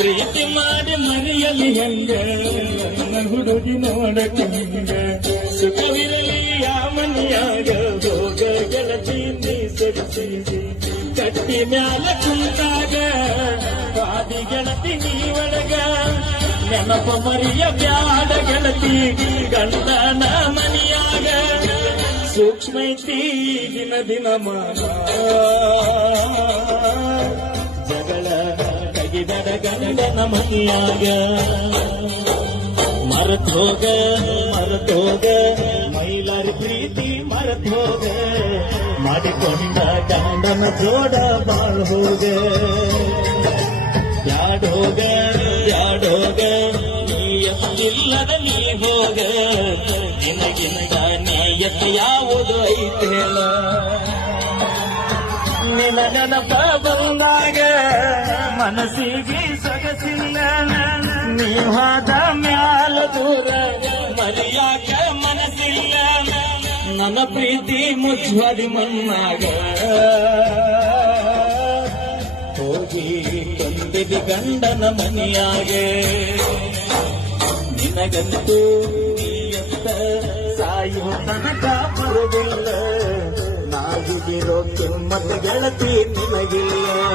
ಪ್ರೀತಿ ಮಾಡಿ ಮರೆಯಲಿ ಹೆಂಗ ನನ್ನ ಹುಡುಗಿ ನೋಡಕ್ಕೆ ಹಿಂಗ ಸುಖವಿರಲಿ ಆ ಮನೆಯಾಗ ಹೋಗ ಗೆಳತಿ ನೀ ಸರಿಸಿ ಕಟ್ಟಿ ಮ್ಯಾಲ ಕುಂತಾಗ ಬಾದಿ ಗೆಳತಿ ನೀ ಒಳಗ. ನೆನಪ ಮರಿಯ ಬ್ಯಾಡ ಗೆಳತಿ ಗಂಡನ ಮನಿಯಾಗ. ಸೂಕ್ಷ್ಮ ಐತಿ ದಿನ ದಿನ ಮಾನ ಗಂಡನ ಮನಿಯಾಗ ಮರತ್ ಹೋಗ ಮರತ್ ಹೋಗ ಪ್ರೀತಿ ಮರತ್ ಹೋಗ. ಮಾಡಿಕೊಂಡ ಗಂಡನ ಜೋಡ ಬಾಳ್ ಹೋಗ. ಯಾಡೋಗ ಯಾಡೋಗ ನೀ ಎತ್ತಿಲ್ಲದ ನೀ ಹೋಗ. ನಿನಗಿನಗ ನೀ ಎತ್ತ ಯಾವುದು ಐತೆ ಹೇಳ ನಿನ ನೆನಪ ಬಂದಾಗ ಮನಸ್ಸಿಗೆ ಸೊಗಸಿಲ್ಲ ನೀವಾದ ಮ್ಯಾಲ ದೂರ ಮರೆಯಾಗ ಮನಸ್ಸಿಲ್ಲ ನನ್ನ ಪ್ರೀತಿ ಮುಚ್ಚುವರಿ ಮನ್ನಾಗ ಹೋಗಿ ತಂದಿದ ಗಂಡನ ಮನೆಯಾಗೆ. ನಿನಗಂತೂ ನೀಯತ್ತ ಸಾಯೋ ತನಕ ಬರುವುದಿಲ್ಲ ನಾವಿಗಿರೋ ಕೆಮ್ಮತ್ತ ಗೆಳತಿ ನಿನಗಿಲ್ಲ